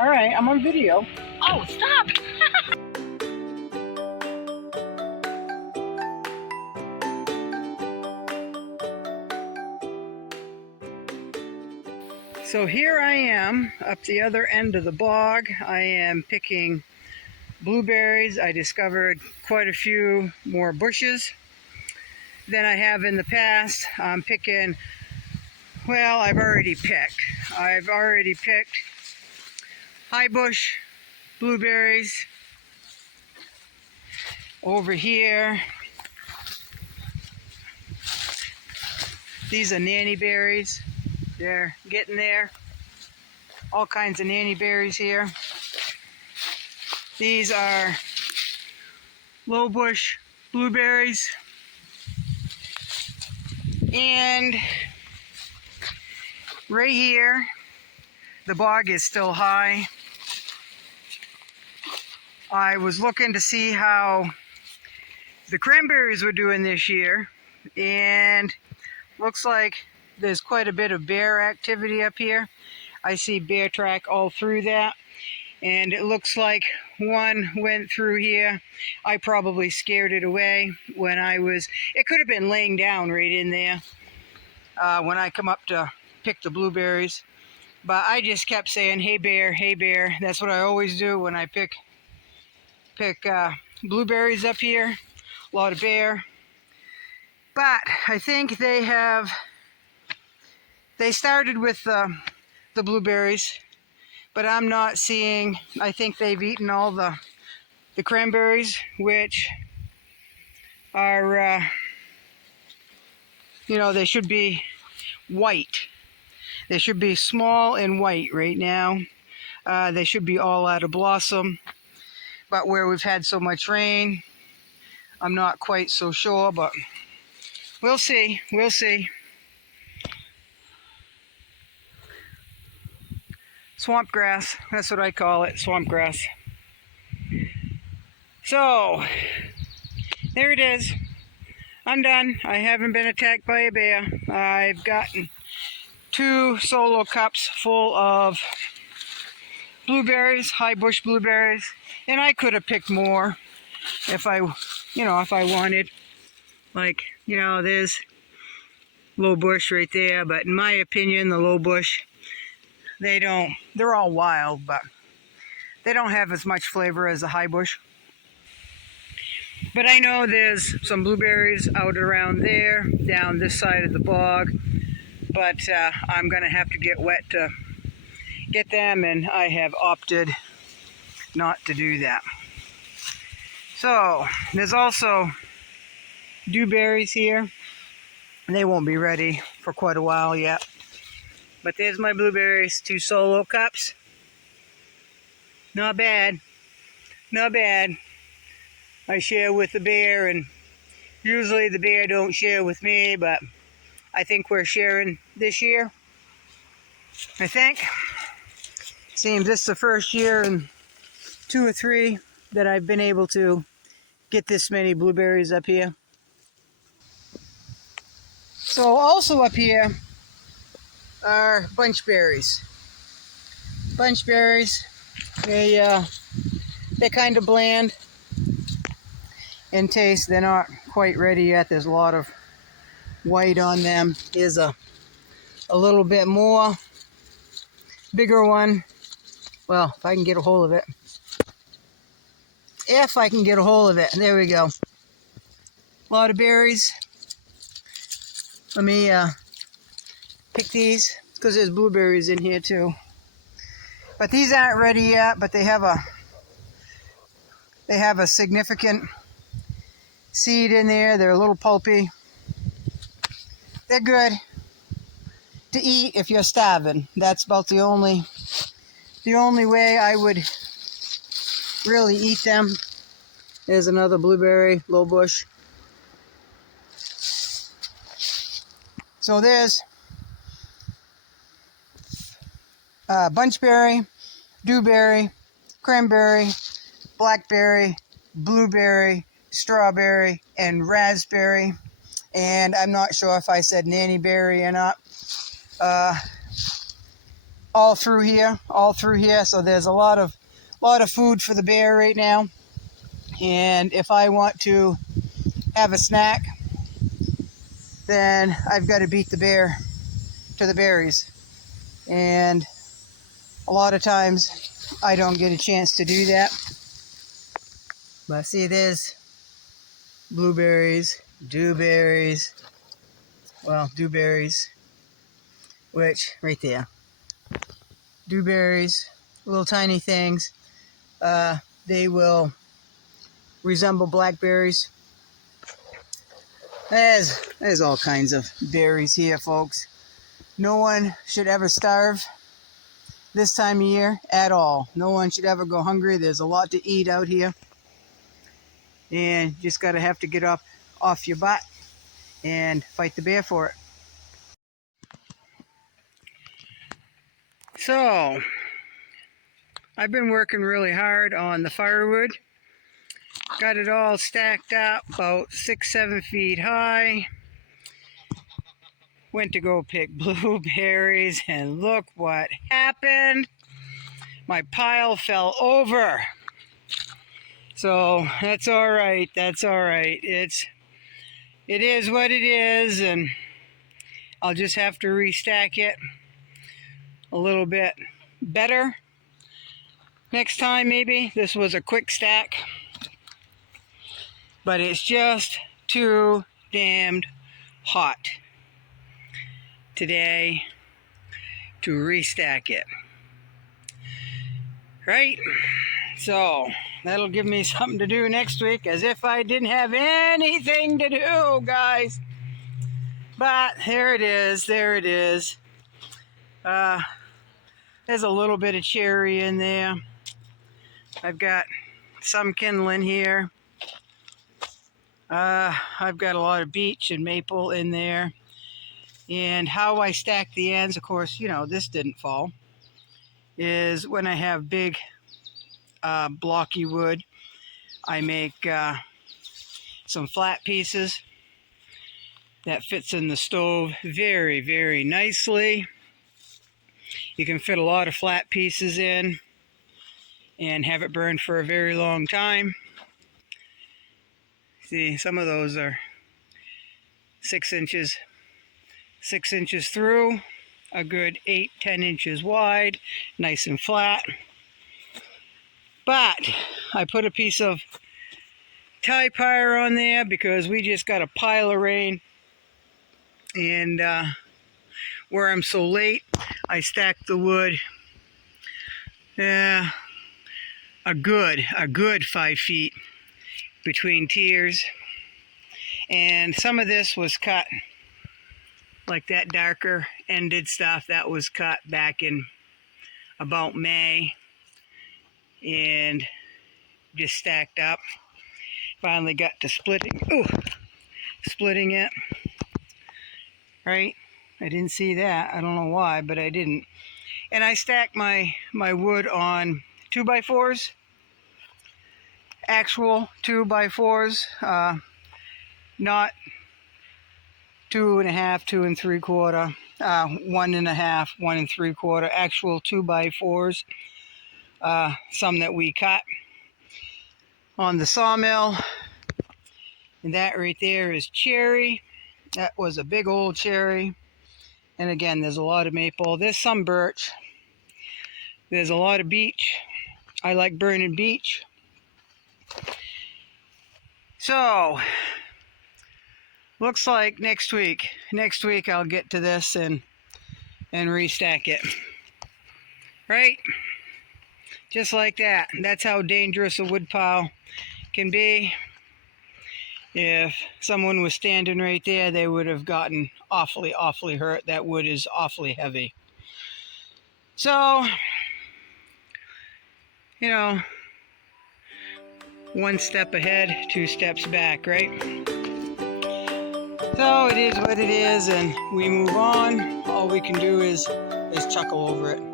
All right, I'm on video. Oh, stop! So here I am up the other end of the bog. I am picking blueberries. I discovered quite a few more bushes than I have in the past. I'm picking, well, I've already picked high bush blueberries over here. These are nanny berries. They're getting there. All kinds of nanny berries here. These are low bush blueberries. And right here, the bog is still high. I was looking to see how the cranberries were doing this year, and looks like there's quite a bit of bear activity up here. I see bear track all through that, and it looks like one went through here. I probably scared it away when it could have been laying down right in there when I come up to pick the blueberries. But I just kept saying, hey bear, hey bear. That's what I always do when I pick blueberries up here. A lot of bear. But I think they started with the blueberries, but I'm not seeing, I think they've eaten all the cranberries, which are, they should be white. They should be small and white right now. They should be all out of blossom, but where we've had so much rain, I'm not quite so sure, but we'll see. Swamp grass, that's what I call it, swamp grass. So, there it is. I'm done. I haven't been attacked by a bear. I've gotten 2 solo cups full of blueberries, high bush blueberries, and I could have picked more if I wanted. Like, there's low bush right there, but in my opinion, the low bush, they're all wild, but they don't have as much flavor as the high bush. But I know there's some blueberries out around there, down this side of the bog, but I'm going to have to get wet to get them, and I have opted not to do that. So, there's also dewberries here, and they won't be ready for quite a while yet. But there's my blueberries, 2 solo cups. Not bad. Not bad. I share with the bear, and usually the bear don't share with me, but I think we're sharing this year. I think. Seems this is the first year in 2 or 3 that I've been able to get this many blueberries up here. So also up here are bunch berries. Bunch berries, they're kind of bland in taste. They're not quite ready yet. There's a lot of white on them. Here's a little bit more, bigger one. Well, if I can get a hold of it. If I can get a hold of it. There we go. A lot of berries. Let me pick these, because there's blueberries in here too. But these aren't ready yet, but they have a significant seed in there. They're a little pulpy. They're good to eat if you're starving. That's about the only way I would really eat them. There's another blueberry, low bush. So there's bunchberry, dewberry, cranberry, blackberry, blueberry, strawberry, and raspberry. And I'm not sure if I said nannyberry or not. all through here. So there's a lot of food for the bear right now. And if I want to have a snack, then I've got to beat the bear to the berries. And a lot of times I don't get a chance to do that. But see, there's blueberries, dewberries, which right there. Dewberries, little tiny things. They will resemble blackberries. There's all kinds of berries here, folks. No one should ever starve this time of year at all. No one should ever go hungry. There's a lot to eat out here. And you just have to get up off your butt and fight the bear for it. So, I've been working really hard on the firewood. Got it all stacked up about 6-7 feet high. Went to go pick blueberries and look what happened. My pile fell over. So that's all right. It is what it is, and I'll just have to restack it a little bit better next time maybe. This was a quick stack, but it's just too damned hot today to restack it, right? So that'll give me something to do next week, as if I didn't have anything to do, guys. But there it is. There's a little bit of cherry in there. I've got some kindling here. I've got a lot of beech and maple in there. And how I stack the ends, of course, you know, this didn't fall, is when I have big blocky wood, I make some flat pieces that fits in the stove very, very nicely. You can fit a lot of flat pieces in and have it burn for a very long time. See, some of those are 6 inches through, a good 8-10 inches wide, nice and flat. But I put a piece of tie pire on there because we just got a pile of rain, and where I'm so late, I stacked the wood a good 5 feet between tiers. And some of this was cut, like that darker ended stuff, that was cut back in about May and just stacked up. Finally got to splitting it, right? I didn't see that. I don't know why, but I didn't. And I stacked my wood on 2x4s, actual 2x4s, not 2.5, 2 3/4, 1.5, 1 3/4, actual 2x4s. Some that we cut on the sawmill. And that right there is cherry. That was a big old cherry. And again, there's a lot of maple. There's some birch. There's a lot of beech. I like burning beech. So, looks like next week I'll get to this and restack it. Right? Just like that. That's how dangerous a wood pile can be. If someone was standing right there, they would have gotten awfully, awfully hurt. That wood is awfully heavy. So, you know, 1 step ahead, 2 steps back, right? So it is what it is, and we move on. All we can do is chuckle over it.